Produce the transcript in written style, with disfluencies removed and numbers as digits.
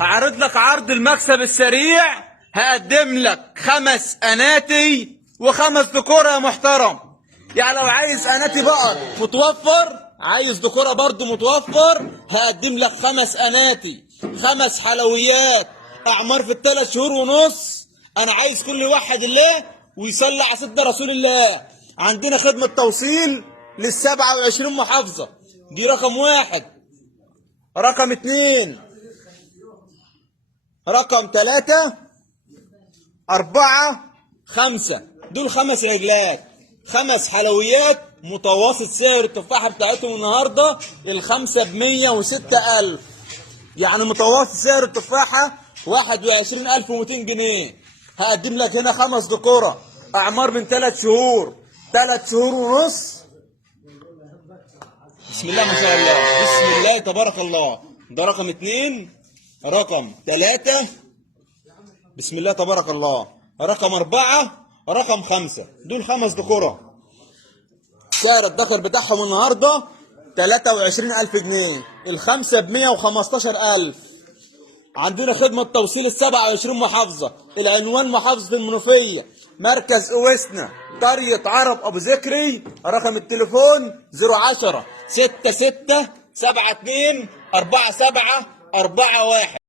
هعرض لك عرض المكسب السريع. هقدم لك 5 اناتي و5 دكورة يا محترم. يعني لو عايز اناتي بقر متوفر، عايز دكورة برضو متوفر، هقدم لك 5 اناتي، 5 حلويات، اعمار في ال3 شهور ونص. انا عايز كل واحد الله ويصلي على سيدنا رسول الله. عندنا خدمة توصيل لل27 محافظة. دي رقم 1. رقم 2، رقم 3، 4، 5. دول 5 عجلات، 5 حلويات. متوسط سعر التفاحة بتاعتهم النهاردة ال5 ب106,000. يعني متوسط سعر التفاحة 21,200 جنيه. هقدم لك هنا 5 دكورة، أعمار من 3 شهور، 3 شهور ونص. بسم الله ما شاء الله، بسم الله تبارك الله. ده رقم 2. رقم 3، بسم الله تبارك الله. رقم 4، رقم 5. دول 5 دكورة. سعر الدخل بتاعهم النهارده 23,000 جنيه. ال5 ب115,000. عندنا خدمة توصيل ال27 محافظة. العنوان محافظة المنوفية، مركز اوسنا، قرية عرب ابو ذكري. رقم التليفون 010 66 72 47 41.